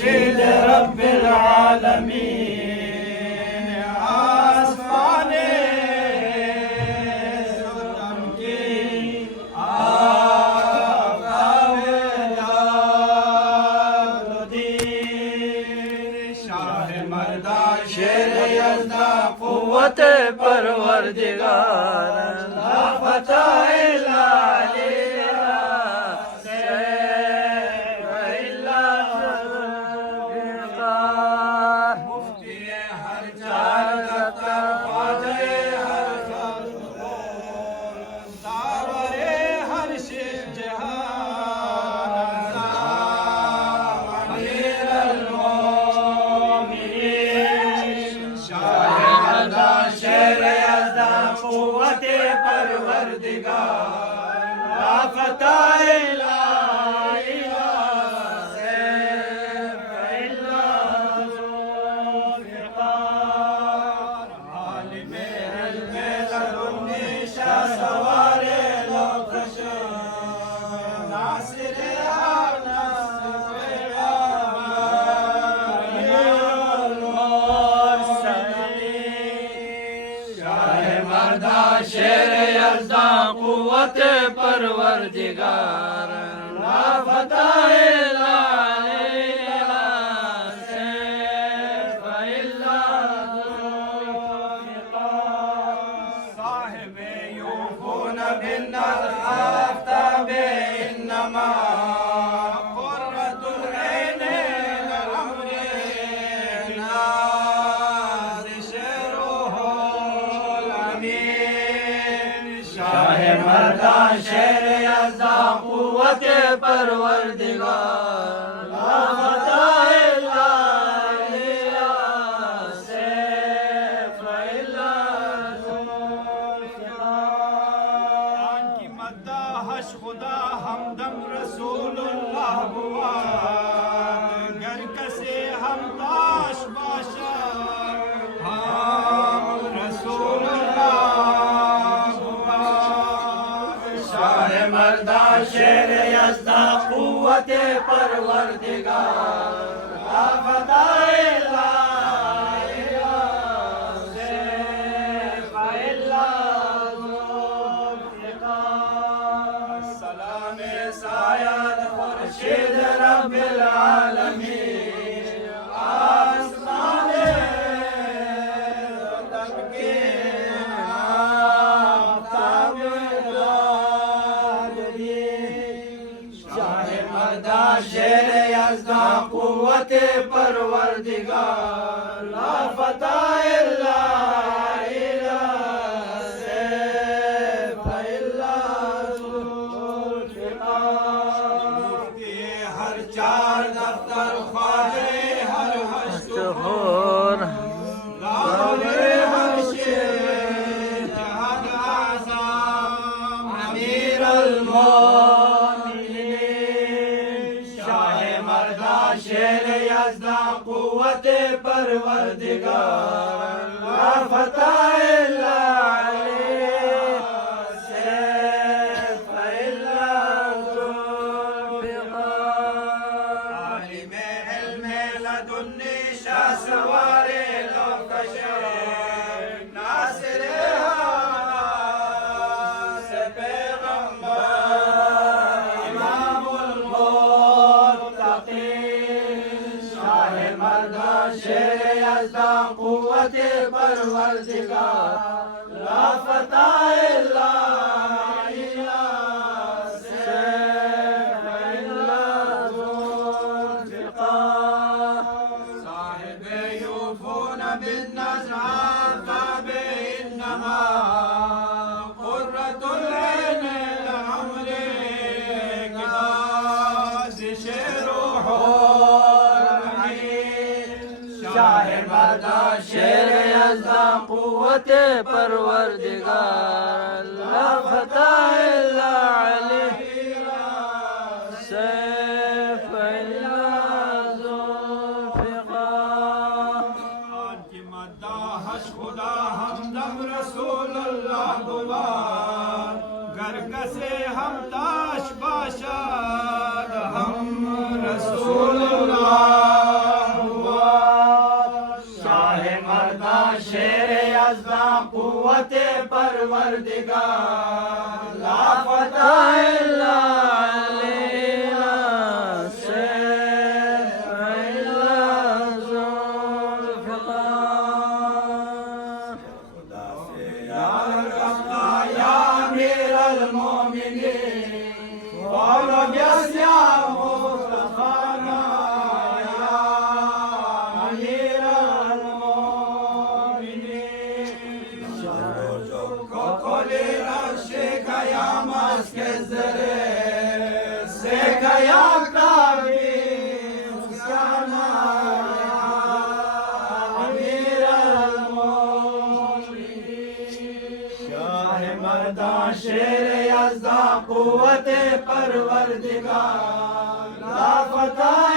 खुर्शीद रब्बिल आलमीन आसमाने सुल्तान की आफताबदारुद्दीन शाह मर्दा शेर यज़्दा क़ुव्वत परवरदिगार ला फताए ला शेर यज़्दा क़ुव्वत परवरदिगार ला फताए ला इला सैफ इल्ला साहिबे यूफून बिन्नज़र आफ़ताबे इन्नमा क़ुर्रतुल ऐन अमरे नाज़िश रूहुल अमीन शाह मर्दा शेर यज़्दा क़ुव्वत परवरदिगार ला फताए ला इला सैफ इल्ला ज़ुल्फ़िकार की मद्दाहश खुदा हमदम रसूलुल्लाह हुआ घर कसे हम ताश बाशा हम रसूलुल्लाह शाह मर्दा शेर यज़्दा क़ुव्वत परवरदिगार ला फताए ला इला सैफ इल्ला ज़ुल्फ़िकार सलामे सायद खुर्शीद रब्बिल आलमीन आसमाने सुल्तान की शेर यज़्दा क़ुव्वत परवरदिगार ला फताए ला इला सैफ इल्ला ज़ुल्फ़िकार हर चार दफ्तर ख्वाजे हर हश्र गावे हर शेर जहाद आज़म अमीर शेर यज़्दा क़ुव्वत परवरदिगार ला फताए ला इला सैफ इल्ला ज़ुल्फ़िकार आलिमे इल्मे लदुन्नी शाह सवारे लोकशे नासिरे हास पैगंबर इमामुल शेर यज़्दा क़ुव्वत परवरदिगार ला फताए ला इला सैफ इल्ला ज़ुल्फ़िकार साहिबे यूफून बिन्नज़र आफ़ताबे इन्नमा क़ुर्रतुल ऐन अमरे नाज़िश रूहुल शाह मर्दा शेर यज़्दा क़ुव्वत परवरदिगार ला फताए ला इला सैफ इल्ला ज़ुल्फ़िकार की मद्दाहश खुदा हमदम रसूलुल्लाह हुआ घर कसे हम ताश बाशाद हम रसूलुल्लाह قوت پروردگار لا فتح الا علینا سیف الا ذوالفقار خدا سے یار رکھنا یا امیر المومنین فولو بیس یا مصطفیٰ یا امیر المومنین شروع کو کلی رخش قیامت کے ذرے سے قیام تعبیر سکانا یا امیر المومنین شاہ مردان شیر یزدان قوت پروردگار لا فتح